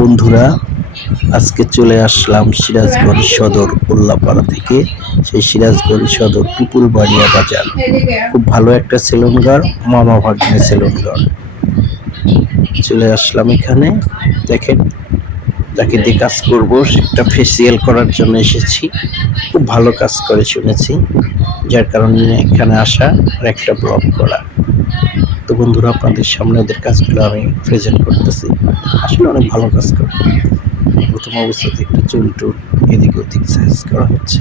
বন্ধুরা, আজকে চলে আসলাম সিরাজগঞ্জ সদর উল্লাপাড়া থেকে। সেই সিরাজগঞ্জ সদর পিপুলবাড়িয়া বাজার, খুব ভালো একটা সেলুন ঘর, মামা ভাগ্নে সেলুন ঘর। চলে আসলাম এখানে। দেখেন, যাকে দিয়ে কাজ করবো সেটা ফেসিয়াল করার জন্য এসেছি। খুব ভালো কাজ করে শুনেছি, যার কারণে এখানে আসা আর একটা ব্লগ করা। তো বন্ধুরা, আপনাদের সামনে ওদের কাজগুলো আমি প্রেজেন্ট করতেছি। আসলে অনেক ভালো কাজ করে। প্রথম অবস্থাতে একটু চুল টুল এদিক ওদিক সাইজ করা হচ্ছে।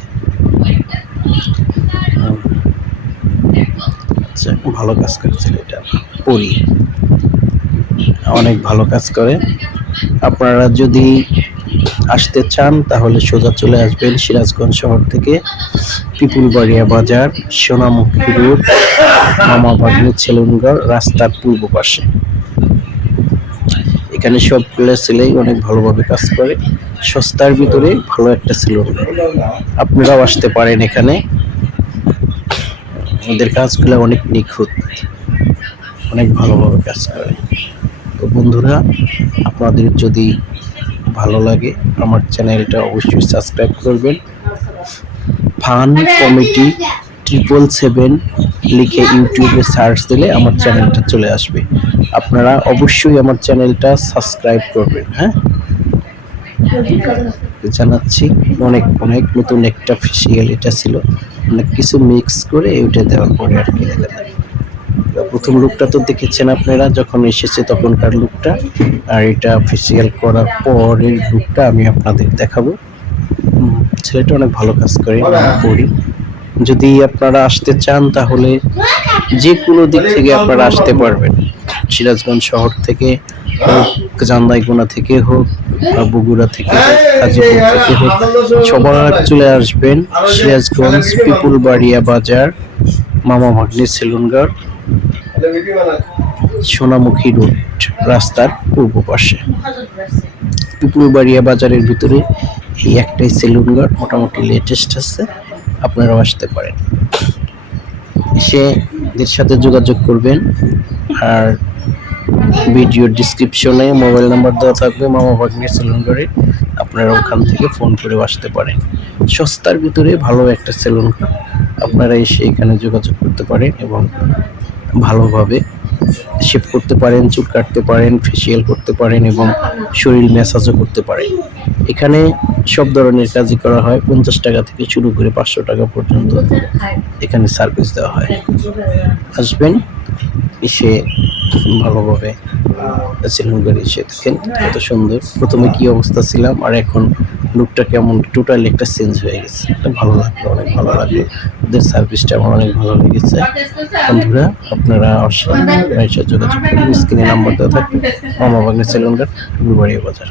আচ্ছা, ভালো কাজ করেছে এটা পরি, অনেক ভালো কাজ করে। আপনারা যদি আসতে চান তাহলে সোজা চলে আসবেন সিরাজগঞ্জ শহর থেকে পিপুলবাড়িয়া বাজার, সোনামুখী রোড, মামা ভাগ্নে সেলুনঘর, রাস্তার পূর্ব পাশে। এখানে সবগুলো ছেলেই অনেক ভালোভাবে কাজ করে। সস্তার ভিতরে ভালো একটা সেলুন। আপনারাও আসতে পারেন এখানে। ওদের কাজগুলো অনেক নিখুঁত, অনেক ভালোভাবে কাজ করে। তো বন্ধুরা, আপনাদের যদি ভালো লাগে আমার চ্যানেলটা অবশ্যই সাবস্ক্রাইব করবেন। ফান কমেডি 777 লিখে ইউটিউবে সার্চ দিলে আমার চ্যানেলটা চলে আসবে। আপনারা অবশ্যই আমার চ্যানেলটা সাবস্ক্রাইব করবেন। হ্যাঁ, জানাচ্ছি। অনেক অনেক নতুন একটা ফেসিয়াল এটা ছিল, অনেক কিছু মিক্স করে ওইটা দেওয়ার পরে আর কি দেখা যায়। প্রথম লুকটা তো দেখেছেন আপনারা যখন এসেছে তখনকার লুকটা, আর এটা ফেসিয়াল করার পরের লুকটা আমি আপনাদের দেখাবো। ছেলেটা অনেক ভালো কাজ করে পরি। যদি আপনারা আসতে চান তাহলে যে কোনো দিক থেকে আপনারা আসতে পারবেন। সিরাজগঞ্জ শহর থেকে হোক, চান্দাইকোনা থেকে হোক, বগুড়া থেকে হোক, গাজীপুর থেকে হোক, সবার চলে আসবেন সিরাজগঞ্জ পিপুলবাড়িয়া বাজার, মামা ভাগ্নে সেলুনঘর, সোনামুখী রোড, রাস্তার পূর্ব পাশে। পিপুলবাড়িয়া বাজারের ভিতরে এই একটাই সেলুনঘর, মোটামুটি লেটেস্ট আছে। আপনারাও আসতে পারেন, এসে এদের সাথে যোগাযোগ করবেন। আর ভিডিওর ডিসক্রিপশনে মোবাইল নাম্বার দেওয়া থাকবে মামা ভাগ্নে সেলুনঘরে, আপনারা ওখান থেকে ফোন করে আসতে পারেন। সস্তার ভিতরে ভালো একটা সেলুন, আপনারা এসে এখানে যোগাযোগ করতে পারেন এবং ভালোভাবে শেভ করতে পারেন, চুল কাটতে পারেন, ফেসিয়াল করতে পারেন এবং শরীর ম্যাসাজও করতে পারেন। এখানে সব ধরনের কাজই করা হয়। 50 টাকা থেকে শুরু করে 500 টাকা পর্যন্ত এখানে সার্ভিস দেওয়া হয়। আসবেন, এসে ভালোভাবে সেলুন করে এসে দেখেন কত সুন্দর। প্রথমে কি অবস্থা ছিলাম আর এখন লুকটা কেমন, টোটালি একটা চেঞ্জ হয়ে গেছে। এটা ভালো লাগলো, অনেক ভালো লাগলো। ওদের সার্ভিসটা আমার অনেক ভালো লেগেছে। বন্ধুরা, আপনারা যোগাযোগ করুন। স্ক্রিনে নাম্বার দেওয়া থাকবে, মামা ভাগ্নে সেলুন ঘর, পিপুলবাড়িয়া বাজার।